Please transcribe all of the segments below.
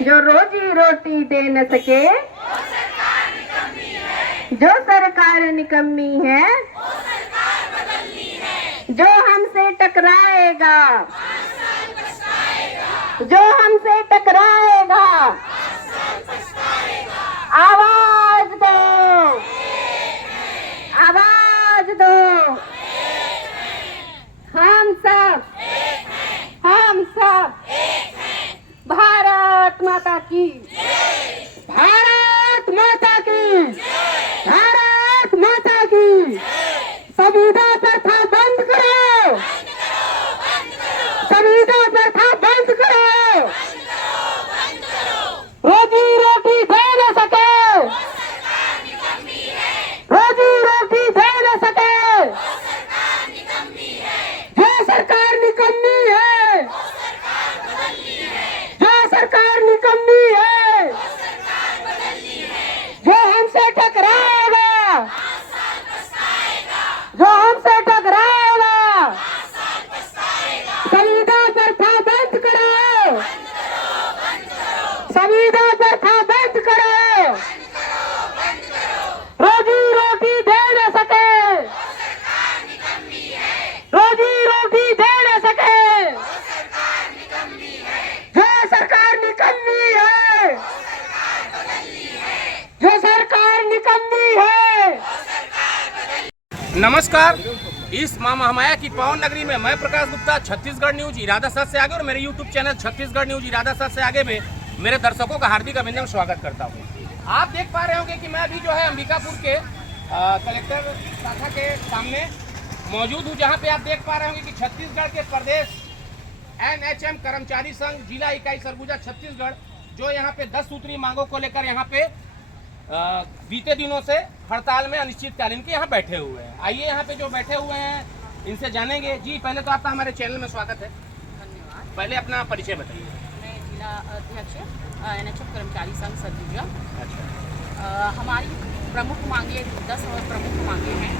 जो रोजी रोटी दे न सके, जो सरकार निकम्मी है, जो हमसे टकराएगा, जो हमसे टकराएगा, आवाज दो, आवाज दो। हम सब भारत माता की, भारत माता की, भारत माता की। संविदा प्रथा बंद करो, संविदा प्रथा बंद करो। रोजी रोटी दे न सके, रोजी रोटी दे न सके, जो सरकार निकम्मी है, जो सरकार निकम्मी है, जो हमसे टकराएगा, जो हमसे टकराएगा, संविदा प्रथा बंद करो, संविदा प्रथा बंद करो। रोजी रोटी दे न सके, रोजी रोटी दे न सके, जो सरकार निकम्मी है, जो सरकार निकम्मी है। नमस्कार। इस मां महामाया की पावन नगरी में मैं प्रकाश गुप्ता, छत्तीसगढ़ न्यूज इरादा सच से आगे और मेरे यूट्यूब चैनल छत्तीसगढ़ न्यूज इरादा सच से आगे में मेरे दर्शकों का हार्दिक अभिनंदन स्वागत करता हूं। आप देख पा रहे होंगे कि मैं अभी जो है अंबिकापुर के कलेक्टर शाखा के सामने मौजूद हूं, जहां पे आप देख पा रहे होंगे कि छत्तीसगढ़ के प्रदेश एनएचएम कर्मचारी संघ जिला इकाई सरगुजा छत्तीसगढ़ जो यहाँ पे 10 सूत्री मांगों को लेकर यहाँ पे बीते दिनों से हड़ताल में अनिश्चितकालीन के यहाँ बैठे हुए हैं। आइए यहाँ पे जो बैठे हुए हैं इनसे जानेंगे। जी, पहले तो आपका हमारे चैनल में स्वागत है। धन्यवाद। पहले अपना परिचय बताइए। मैं जिला अध्यक्ष एनएचएम कर्मचारी संघ सरगुजा। अच्छा। हमारी प्रमुख मांगे 10 और प्रमुख मांगे हैं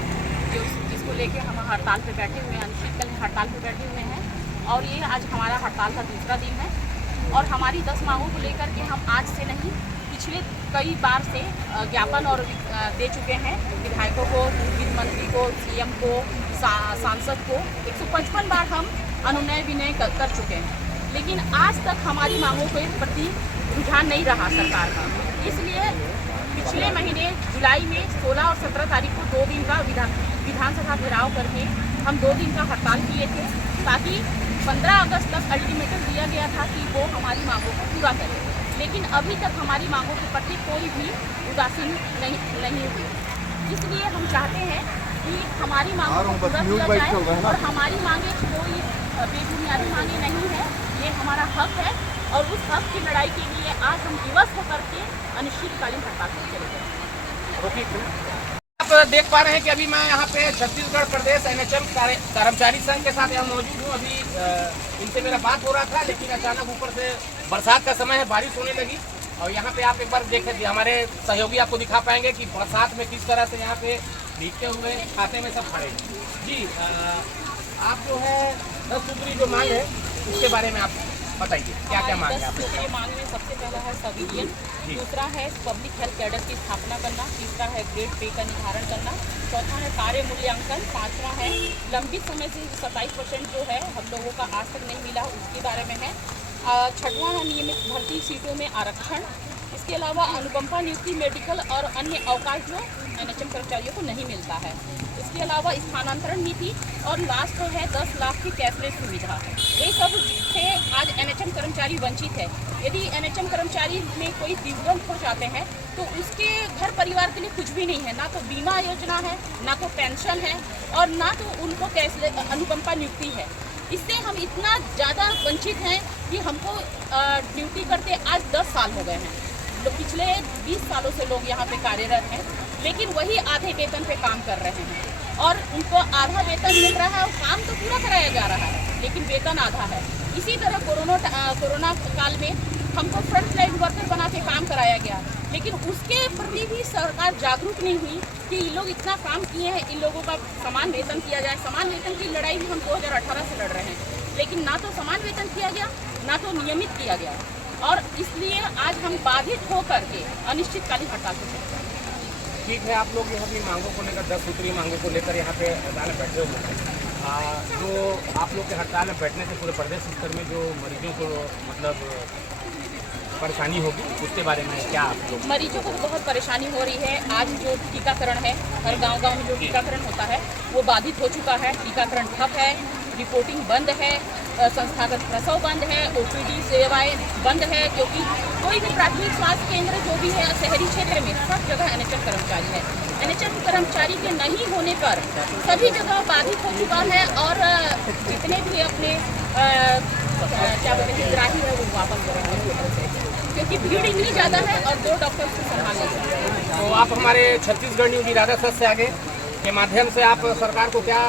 जिसको लेके हम हड़ताल पे बैठे हुए हैं, अनिश्चितकालीन हड़ताल पे बैठे हुए हैं। और ये आज हमारा हड़ताल का दूसरा दिन है और हमारी 10 मांगों को लेकर के हम आज से नहीं पिछले कई बार से ज्ञापन और दे चुके हैं विधायकों को, वित्त मंत्री को, सीएम को, सांसद को। 155 बार हम अनुनय विनय कर चुके हैं, लेकिन आज तक हमारी मांगों के प्रति रुझान नहीं रहा सरकार का। इसलिए पिछले महीने जुलाई में 16 और 17 तारीख को 2 दिन का विधानसभा घेराव करके हम 2 दिन का हड़ताल किए थे, ताकि 15 अगस्त तक अल्टीमेटम दिया गया था कि वो हमारी मांगों को पूरा करें। लेकिन अभी तक हमारी मांगों के प्रति कोई भी उदासीन नहीं हुई। इसलिए हम चाहते हैं कि हमारी मांगों को पूरा किया जाए और हमारी मांगे कोई बेबुनियादी मांगे नहीं है, ये हमारा हक है और उस हक की लड़ाई के लिए आज हम दिवस होकर के अनिश्चितकालीन हड़ताल पर चले गए। आप देख पा रहे हैं कि अभी मैं यहाँ पे छत्तीसगढ़ प्रदेश एनएचएम कर्मचारी संघ के साथ यहाँ मौजूद हूँ। अभी इनसे मेरा बात हो रहा था, लेकिन अचानक ऊपर से बरसात का समय है, बारिश होने लगी। और यहाँ पे आप एक बार देख लीजिए, हमारे सहयोगी आपको दिखा पाएंगे कि बरसात में किस तरह से यहाँ पे भीगते हुए खाते में सब खड़े हैं। जी, आप जो है 10 सूत्री जो मांग है उसके बारे में आप बताइए, क्या क्या मांग है आपको? मांग में सबसे पहला है सिविलियन, दूसरा है पब्लिक हेल्थ कैडर की स्थापना करना, तीसरा है ग्रेड पे का निर्धारण करना, चौथा है कार्य मूल्यांकन, पांचवा है लंबित समय से 27% जो है हम लोगों का आज तक नहीं मिला उसके बारे में है, छठवां है नियमित भर्ती सीटों में आरक्षण, इसके अलावा अनुकंपा नियुक्ति, मेडिकल और अन्य अवकाश जो एनएचएम कर्मचारियों को नहीं मिलता है, इसके अलावा स्थानांतरण नीति और लास्ट है 10 लाख की कैशलेस सुविधा। ये सब से आज एनएचएम कर्मचारी वंचित है। यदि एनएचएम कर्मचारी में कोई दिव्यांग हो जाते हैं तो उसके घर परिवार के लिए कुछ भी नहीं है, ना तो बीमा योजना है, ना तो पेंशन है और ना तो उनको कैशलेस अनुकंपा नियुक्ति है। इससे हम इतना ज़्यादा वंचित हैं कि हमको ड्यूटी करते आज 10 साल हो गए हैं। पिछले 20 सालों से लोग यहाँ पे कार्यरत हैं, लेकिन वही आधे वेतन पे काम कर रहे हैं और उनको आधा वेतन मिल रहा है और काम तो पूरा कराया जा रहा है, लेकिन वेतन आधा है। इसी तरह कोरोना काल में हमको फ्रंट लाइन वर्कर बना के काम कराया गया, लेकिन उसके प्रति भी सरकार जागरूक नहीं हुई कि इन लोग इतना काम किए हैं, इन लोगों का समान वेतन किया जाए। समान वेतन की लड़ाई भी हम 2018 से लड़ रहे हैं, लेकिन ना तो समान वेतन किया गया, ना तो नियमित किया गया। और इसलिए आज हम बाधित होकर के अनिश्चितकालीन हड़ताल पर चल रहे हैं। ठीक है, आप लोग यहाँ अपनी मांगों को लेकर 10 सूत्री मांगों को लेकर यहाँ पे हड़ताल में बैठे हुए हैं। जो आप लोग के हड़ताल में बैठने से पूरे प्रदेश स्तर में जो मरीजों को मतलब परेशानी होगी, उसके बारे में क्या आप लोग? मरीजों को बहुत परेशानी हो रही है। आज जो टीकाकरण है, हर गांव-गांव में जो टीकाकरण होता है वो बाधित हो चुका है। टीकाकरण ठप है, रिपोर्टिंग बंद है, संस्थागत प्रसव बंद है, ओपीडी सेवाएं बंद है, क्योंकि कोई भी प्राथमिक स्वास्थ्य केंद्र जो भी है शहरी क्षेत्र में सब जगह एनएचएम कर्मचारी है। एनएचएम कर्मचारी के नहीं होने पर सभी जगह बाधित हो चुका है और जितने भी अपने क्या बोलते हैं ग्राही है वो वापस कर रहे हैं, क्योंकि भीड़ इतनी ज़्यादा है और 2 डॉक्टर को संभालने हैं। तो आप हमारे छत्तीसगढ़ न्यूज इरादा सच से आगे के माध्यम से आप सरकार को क्या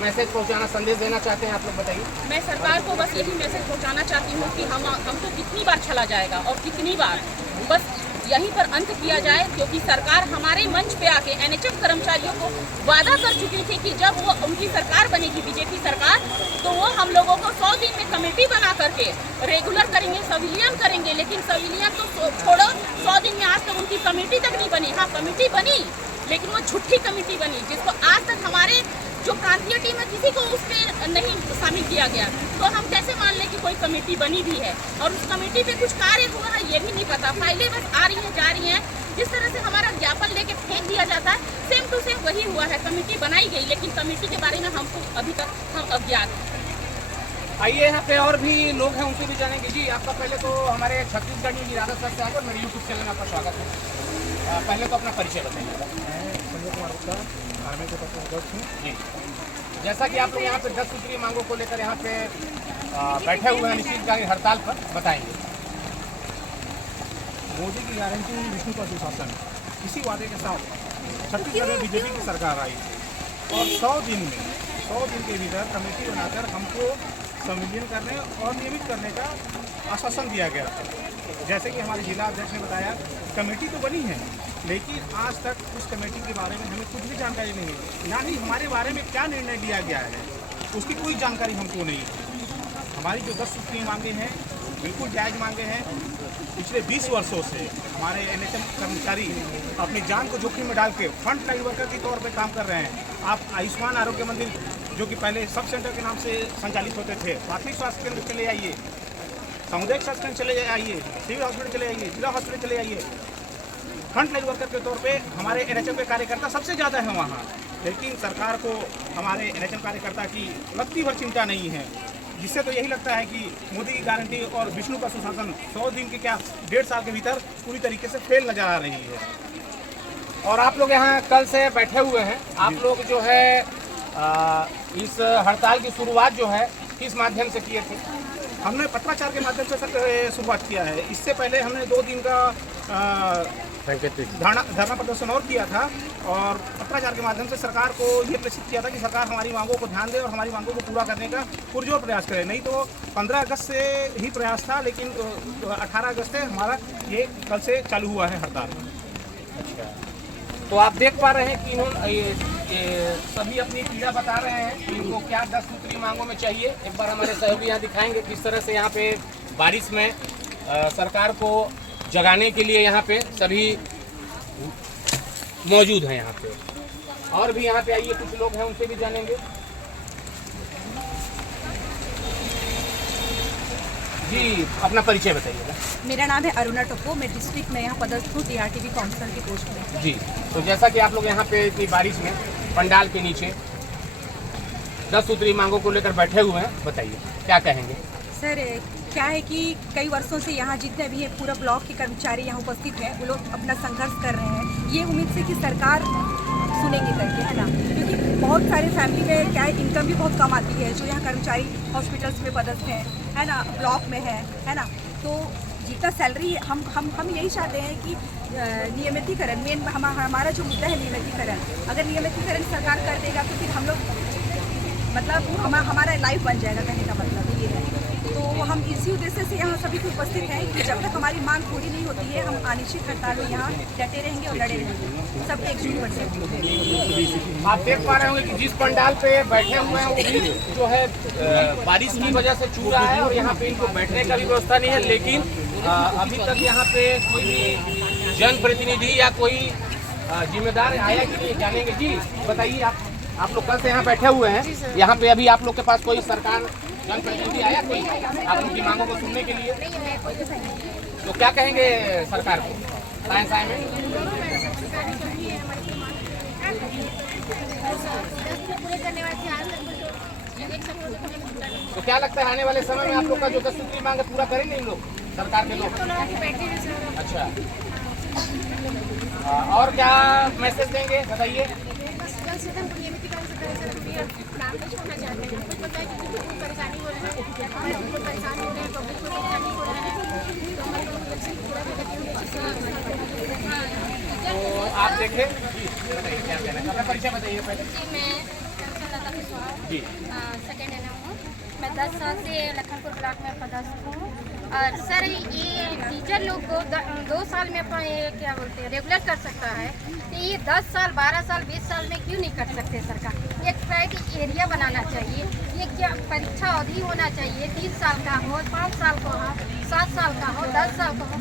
मैसेज पहुंचाना, संदेश देना चाहते हैं, आप लोग बताइए। मैं सरकार को बस यही मैसेज पहुंचाना चाहती हूँ कि हमको कितनी बार छला जाएगा और कितनी बार बस यहीं पर अंत किया जाए, क्योंकि सरकार हमारे मंच पे आके एनएचएम कर्मचारियों को वादा कर चुकी थी कि जब वो उनकी सरकार बनेगी बीजेपी सरकार, तो वो हम लोगों को 100 दिन में कमेटी बना करके रेगुलर करेंगे, सविलियन करेंगे। लेकिन सविलियन तो छोड़ो, 100 दिन में आज तक उनकी कमेटी तक नहीं बनी। हाँ, कमेटी बनी लेकिन वो झूठी कमेटी बनी, जिसको आज तक हमारे जो प्रांतीय टीम है किसी को उस पर नहीं शामिल किया गया। तो हम कैसे मान लें कि कोई कमेटी बनी भी है और उस कमेटी पे कुछ कार्य हुआ है ये भी नहीं पता। फाइलें बस आ रही हैं जा रही हैं, जिस तरह से हमारा ज्ञापन लेके फेंक दिया जाता है सेम टू सेम वही हुआ है। कमेटी बनाई गई लेकिन कमेटी के बारे में हमको अभी तक हम अज्ञात हैं। आइए यहाँ पे और भी लोग हैं, उनसे भी जानेंगे। जी, आपका पहले तो हमारे छत्तीसगढ़ न्यूज इरादा सच से आगे मेरे यूट्यूब चैनल में आपका स्वागत है। पहले तो अपना परिचय बताइए। संजय कुमार गुप्ता, आर्मी के अध्यक्ष हूँ। जी, जैसा कि आप लोग यहाँ पे 10 सूत्री मांगों को लेकर यहाँ पे बैठे हुए हैं अनिश्चितकालीन हड़ताल पर, बताएंगे। मोदी की गारंटी विष्णु का सुशासन, इसी वादे के साथ छत्तीसगढ़ में बीजेपी की सरकार आई और 100 दिन के भीतर कमेटी बनाकर हमको संविलियन करने और नियमित करने का आश्वासन दिया गया था। जैसे कि हमारे जिला अध्यक्ष ने बताया, कमेटी तो बनी है लेकिन आज तक उस कमेटी के बारे में हमें कुछ भी जानकारी नहीं है, ना ही हमारे बारे में क्या निर्णय लिया गया है उसकी कोई जानकारी हमको नहीं है। हमारी जो 10 सूत्री मांगे हैं बिल्कुल जायज़ मांगे हैं। पिछले 20 वर्षों से हमारे एनएचएम कर्मचारी अपनी जान को जोखिम में डाल के फ्रंट लाइन वर्कर के तौर पे काम कर रहे हैं। आप आयुष्मान आरोग्य मंदिर जो कि पहले सब सेंटर के नाम से संचालित होते थे, प्राथमिक स्वास्थ्य केंद्र चले आइए, सामुदायिक स्वास्थ्य केंद्र चले आइए, सिविल हॉस्पिटल चले आइए, जिला हॉस्पिटल चले आइए। फ्रंट लाइन वर्कर के तौर पे हमारे एनएचएम के कार्यकर्ता सबसे ज़्यादा है वहाँ, लेकिन सरकार को हमारे एनएचएम कार्यकर्ता की लगती भर चिंता नहीं है, जिससे तो यही लगता है कि मोदी की गारंटी और विष्णु का सुशासन 100 दिन के क्या 1.5 साल के भीतर पूरी तरीके से फेल नजर आ रही है। और आप लोग यहाँ कल से बैठे हुए हैं, आप लोग जो है इस हड़ताल की शुरुआत जो है किस माध्यम से किए थे? हमने पत्राचार के माध्यम से सर शुरुआत किया है। इससे पहले हमने 2 दिन का धरना प्रदर्शन और किया था और पत्राचार के माध्यम से सरकार को ये प्रेषित किया था कि सरकार हमारी मांगों को ध्यान दे और हमारी मांगों को पूरा करने का पुरजोर प्रयास करे। नहीं तो 15 अगस्त से ही प्रयास था, लेकिन 18 अगस्त से हमारा ये कल से चालू हुआ है हड़ताल। तो आप देख पा रहे हैं कि इन्होंने ये सभी अपनी पीड़ा बता रहे हैं कि इनको क्या 10 सूत्री मांगों में चाहिए। एक बार हमारे सहयोगी यहाँ दिखाएंगे किस तरह से यहाँ पे बारिश में सरकार को जगाने के लिए यहाँ पे सभी मौजूद हैं। यहाँ पे और भी यहाँ पे आइए कुछ लोग हैं, उनसे भी जानेंगे। जी, अपना परिचय बताइएगा। मेरा नाम है अरुणा टोप्पो, मैं डिस्ट्रिक्ट में यहाँ पदस्थ हूँ टीआरटीवी काउंसिलर की पोस्ट में। जी, तो जैसा कि आप लोग यहाँ पे इतनी बारिश में पंडाल के नीचे 10 सूत्री मांगों को लेकर बैठे हुए हैं, बताइए क्या कहेंगे? सर, क्या है कि कई वर्षों से यहाँ जितने भी पूरा ब्लॉक के कर्मचारी यहाँ उपस्थित हैं, वो लोग अपना संघर्ष कर रहे हैं ये उम्मीद से कि सरकार सुनेंगे करके, है ना। क्योंकि बहुत सारे फैमिली में क्या है, इनकम भी बहुत कम आती है, जो यहाँ कर्मचारी हॉस्पिटल्स में पदस्थ हैं, है ना, ब्लॉक में है ना। तो जितना सैलरी हम यही चाहते हैं कि नियमितीकरण, मेन हमारा जो मुद्दा है नियमितीकरण, अगर नियमितीकरण सरकार कर देगा तो फिर हम लोग मतलब हमारा लाइफ बन जाएगा, कहने का मतलब ये है। तो हम इसी उद्देश्य से यहाँ सभी को उपस्थित हैं कि जब तक हमारी मांग पूरी नहीं होती है, हम अनिश्चित हड़ताल में यहाँ डटे रहेंगे और लड़े रहेंगे, सब एकजुट बन से। आप देख पा रहे होंगे कि जिस पंडाल पे बैठे हुए हैं वो भी जो है बारिश की वजह से चूर रहा है और यहाँ पे इनको बैठने का भी व्यवस्था नहीं है, लेकिन अभी तक यहाँ पे कोई भी जनप्रतिनिधि या कोई जिम्मेदार आया कि नहीं, जानेंगे। जी बताइए, आप लोग कल से यहाँ बैठे हुए हैं, यहाँ पे अभी आप लोग के पास कोई सरकार जनप्रतिनिधि आया कोई आप लोग की मांगों को सुनने के लिए? तो क्या कहेंगे सरकार को साय में? तो क्या लगता है आने वाले समय में आप लोग का जो 10 सूत्री मांग है पूरा करेंगे इन लोग, सरकार के लोग? अच्छा, और क्या मैसेज देंगे बताइए? तो आप देखें, बताइए क्या कहना है, अपना परिचय बताइए पहले। जी, सेकेंड एनएम हूँ मैं। 10 साल से लखनपुर ब्लॉक में पदस्थ हूँ। और सर ये टीचर लोग को 2 साल में अपना ये क्या बोलते हैं रेगुलर कर सकता है, तो ये 10 साल 12 साल 20 साल में क्यों नहीं कर सकते? सरकार एक प्राइवेट एरिया बनाना चाहिए। ये क्या परीक्षा अवधि होना चाहिए, 30 साल का हो, 5 साल का हो, 7 साल का हो, 10 साल का हो।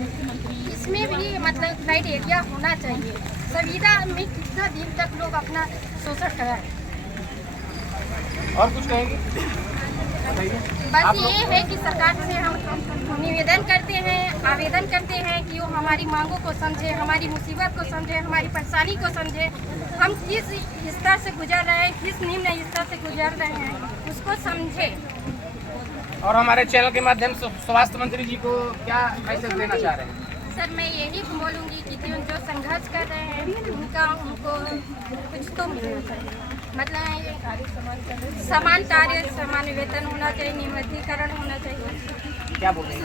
इसमें भी मतलब प्राइवेट एरिया होना चाहिए। संविदा में कितना दिन तक लोग अपना शोषण कराए? और कुछ कहेंगे? बस ये है कि सरकार से हम निवेदन करते हैं, आवेदन करते हैं कि वो हमारी मांगों को समझे, हमारी मुसीबत को समझे, हमारी परेशानी को समझे। हम किस स्तर से गुजर रहे हैं, किस निम्न स्तर से गुजर रहे हैं, उसको समझे। और हमारे चैनल के माध्यम से स्वास्थ्य मंत्री जी को क्या मैसेज देना चाह रहे हैं? सर मैं यही बोलूँगी कि जो संघर्ष कर रहे हैं उनको कुछ तो मिलना चाहिए। मतलब समान कार्य समान वेतन होना चाहिए, नियमितीकरण होना चाहिए। क्या बोल रहे हैं?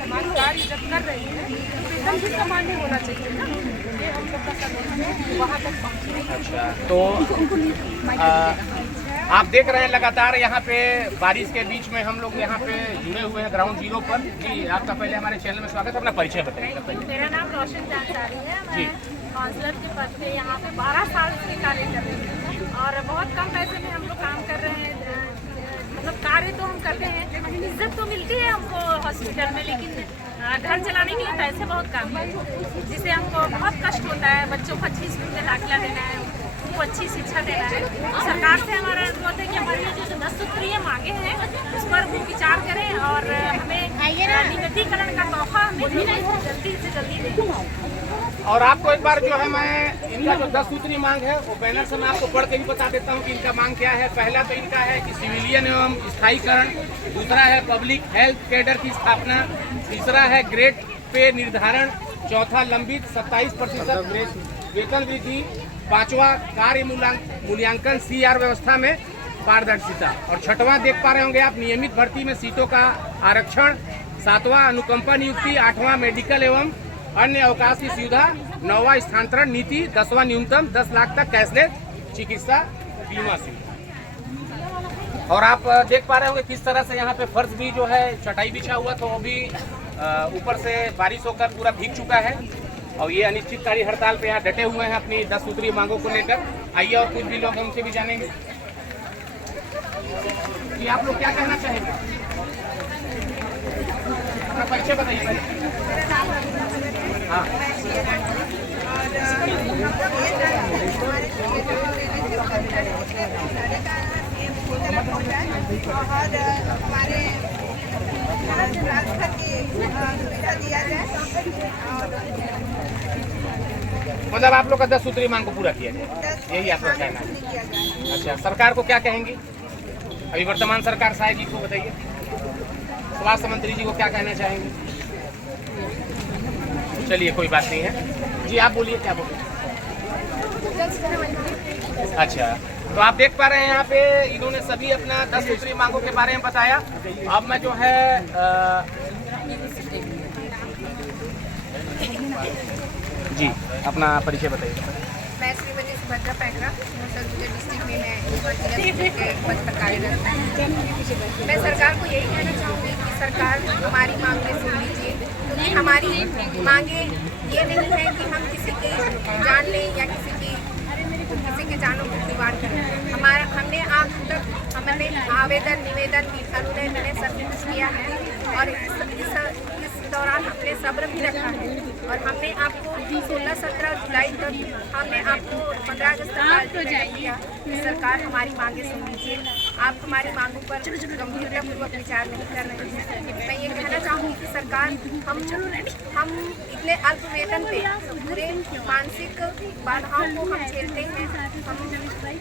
समान कार्य जब कर रहे हैं तो एकदम भी समान नहीं होना चाहिए ना, ये हम लोग का सर्वोच्च है, वहाँ तक पहुँचने। अच्छा, तो आप देख रहे हैं लगातार यहाँ पे बारिश के बीच में हम लोग यहाँ पे जुड़े हुए हैं ग्राउंड जीरो पर। जी आपका पहले हमारे चैनल में स्वागत है, अपना परिचय बताइए। मेरा नाम रोशन चांदारी है। जी, मैं काउंसलर के पद पे यहाँ पे 12 साल से कार्य कर रही हूँ और बहुत कम पैसे में हम लोग काम कर रहे हैं। मतलब कार्य तो हम करते हैं, इज्जत तो मिलती है हमको हॉस्पिटल में, लेकिन घर चलाने के लिए पैसे बहुत कम है, जिससे हमको बहुत कष्ट होता है। बच्चों को अच्छी स्कूल में दाखिला देना है, उनको अच्छी शिक्षा देना है। तो सरकार से हमारा अनुरोध है कि हमारे लिए जो 10 सूत्रीय मांगे हैं उस पर वो विचार करें और हमें नियमितीकरण का तोहफा हमें जल्दी से जल्दी दें। और आपको एक बार जो है मैं इनका जो 10 सूत्री मांग है वो बैनर से मैं आपको पढ़ के भी बता देता हूँ कि इनका मांग क्या है। पहला तो इनका है कि सिविलियन एवं स्थायीकरण, दूसरा है पब्लिक हेल्थ कैडर की स्थापना, तीसरा है ग्रेड पे निर्धारण, चौथा लंबित 27% वेतन वृद्धि, पांचवा कार्य मूल्यांकन CR व्यवस्था में पारदर्शिता, और छठवां देख पा रहे होंगे आप नियमित भर्ती में सीटों का आरक्षण, सातवां अनुकंपा नियुक्ति, आठवां मेडिकल एवं अन्य अवकाश की सुविधा, 9वां स्थानांतरण नीति, 10वां न्यूनतम 10 लाख तक कैशलेस चिकित्सा बीमा सुविधा। और आप देख पा रहे होंगे किस तरह से यहाँ पे फर्श भी जो है चटाई बिछा हुआ तो वो भी ऊपर से बारिश होकर पूरा भीग चुका है। और ये अनिश्चितकालीन हड़ताल पे यहाँ डटे हुए हैं अपनी 10 सूत्री मांगों को लेकर। आइए और कुछ भी लोग हैं उनसे भी जानेंगे कि आप लोग क्या कहना चाहेंगे। अपना परिचय बताइए पहले। हाँ, हमारे ट्रांसफर की सुविधा दिया जाए। मतलब आप लोग का 10 सूत्री मांग को पूरा किया जाए, यही आप लोग कहना है। अच्छा, सरकार को क्या कहेंगी? अभी वर्तमान सरकार साहब जी को बताइए, स्वास्थ्य मंत्री जी को क्या कहना चाहेंगे? चलिए कोई बात नहीं है जी, आप बोलिए क्या बोलिए। अच्छा, तो आप देख पा रहे हैं यहाँ पे इन्होंने सभी अपना 10 सूत्री मांगों के बारे में बताया। अब मैं जो है जी अपना परिचय बताइए। मैं श्रीमती सुभद्रा पैगरा, सरगुजा डिस्ट्रिक्ट में मैं पद पर कार्यरत हूँ। मैं सरकार को यही कहना चाहूँगी कि सरकार हमारी मांगें सुन लीजिए, क्योंकि हमारी मांगे ये नहीं है कि हम किसी की जान लें या किसी के जानों को खिलवाड़ करें। हमने आज तक हमने आवेदन निवेदन अनुनय मैंने सब कुछ किया है और इस दौरान हमने सब्र भी रखा है और हमने आपको 16-17 जुलाई तक हमने आपको 15 अगस्त तक किया कि सरकार हमारी मांगे सुन लीजिए। आप हमारी मांगों पर गंभीरतापूर्वक विचार नहीं कर रहे हैं। मैं ये कहना चाहूँगी कि सरकार हम इतने अल्प वेतन पे पूरे मानसिक बाधाओं को हम झेलते हैं।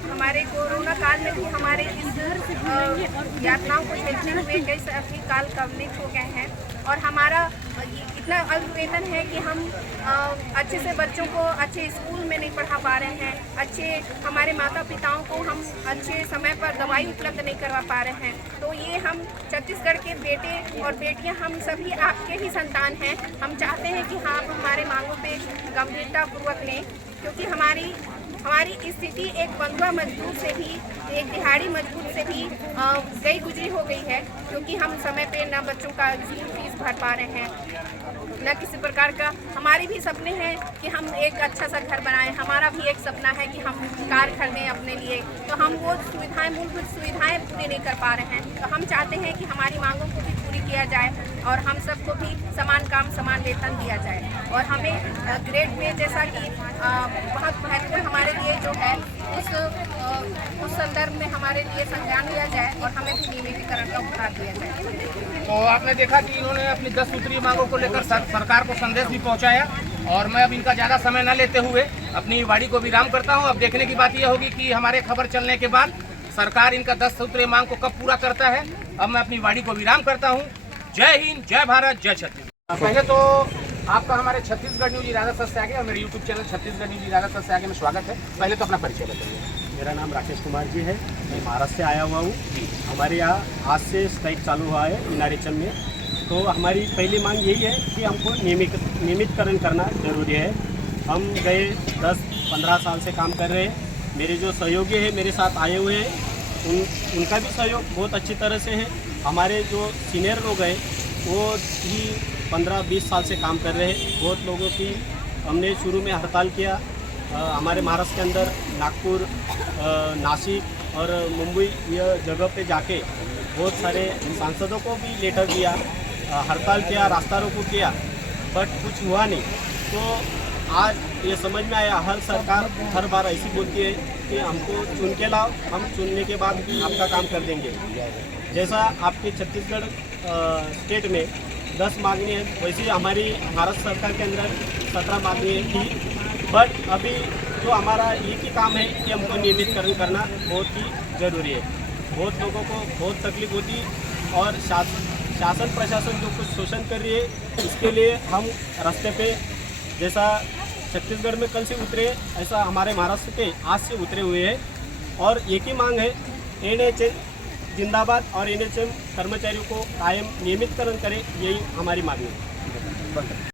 हमारे कोरोना काल में भी हमारे इस यातनाओं को झेलते हुए कई सभी काल कवलित हो गए हैं और हमारा इतना अल्प वेतन है कि हम अच्छे से बच्चों को अच्छे स्कूल में नहीं पढ़ा पा रहे हैं, अच्छे हमारे माता पिताओं को हम अच्छे समय पर दवाई उपलब्ध नहीं करवा पा रहे हैं। तो ये हम छत्तीसगढ़ के बेटे और बेटियां हम सभी आपके ही संतान हैं। हम चाहते हैं कि आप हमारे मांगों पे गंभीरतापूर्वक लें, क्योंकि हमारी स्थिति एक बंधुआ मजदूर से भी, एक दिहाड़ी मजदूर से भी गई गुजरी हो गई है, क्योंकि हम समय पे न बच्चों का स्कूल फीस भर पा रहे हैं, न किसी प्रकार का। हमारे भी सपने हैं कि हम एक अच्छा सा घर बनाएं। हमारा भी एक सपना है कि हम कार खरीदें अपने लिए, तो हम वो सुविधाएं, मूलभूत सुविधाएं पूरी नहीं कर पा रहे हैं। तो हम चाहते हैं कि हमारी मांगों को भी पूरी किया जाए और हम सबको भी समान काम समान वेतन दिया जाए और हमें ग्रेड पे जैसा कि बहुत महत्वपूर्ण हमारे लिए जो है उस संदर्भ में हमारे लिए संज्ञान लिया जाए और हमें भी नियमितीकरण का उपहार दिया जाए। तो आपने देखा कि इन्होंने अपनी 10 सूत्रीय मांगों को लेकर सरकार को संदेश भी पहुंचाया और मैं अब इनका ज़्यादा समय न लेते हुए अपनी वाणी को विराम करता हूं। अब देखने की बात यह होगी कि हमारे खबर चलने के बाद सरकार इनका 10 सूत्रीय मांग को कब पूरा करता है। अब मैं अपनी वाणी को विराम करता हूँ। जय हिंद, जय भारत, जय छत्तीसगढ़। पहले तो आपका हमारे छत्तीसगढ़ न्यूज इरादा सच से आगे और मेरे यूट्यूब चैनल छत्तीसगढ़ न्यूज इरादा सच से आगे में स्वागत है। पहले तो अपना परिचय बताइए। मेरा नाम राकेश कुमार जी है, मैं महाराष्ट्र से आया हुआ हूँ। हमारे यहाँ आज से स्ट्राइक चालू हुआ है मीनारेचम में। तो हमारी पहली मांग यही है कि हमको नियमितकरण करना जरूरी है। हम गए 10-15 साल से काम कर रहे हैं। मेरे जो सहयोगी हैं मेरे साथ आए हुए हैं, उनका भी सहयोग बहुत अच्छी तरह से है। हमारे जो सीनियर लोग हैं वो भी 15-20 साल से काम कर रहे हैं। बहुत लोगों की हमने शुरू में हड़ताल किया। हमारे महाराष्ट्र के अंदर नागपुर, नासिक और मुंबई यह जगह पे जाके बहुत सारे सांसदों को भी लेटर दिया, हड़ताल किया, रास्ता रोको किया, बट कुछ हुआ नहीं। तो आज ये समझ में आया, हर सरकार हर बार ऐसी बोलती है कि हमको चुन के लाओ, हम चुनने के बाद आपका काम कर देंगे। जैसा आपके छत्तीसगढ़ स्टेट में 10 मांगनी है, वैसे हमारी महाराष्ट्र सरकार के अंदर 17 मांगनी थी। बट अभी जो हमारा एक ही काम है कि हमको नियमितकरण करना बहुत ही ज़रूरी है। बहुत लोगों को बहुत तकलीफ होती और शासन प्रशासन जो कुछ शोषण कर रही है, इसके लिए हम रास्ते पे जैसा छत्तीसगढ़ में कल से उतरे, ऐसा हमारे महाराष्ट्र पे आज से उतरे हुए हैं। और एक ही मांग है, NHM जिंदाबाद और NHM कर्मचारियों को कायम नियमितकरण करें, यही हमारी मांग है।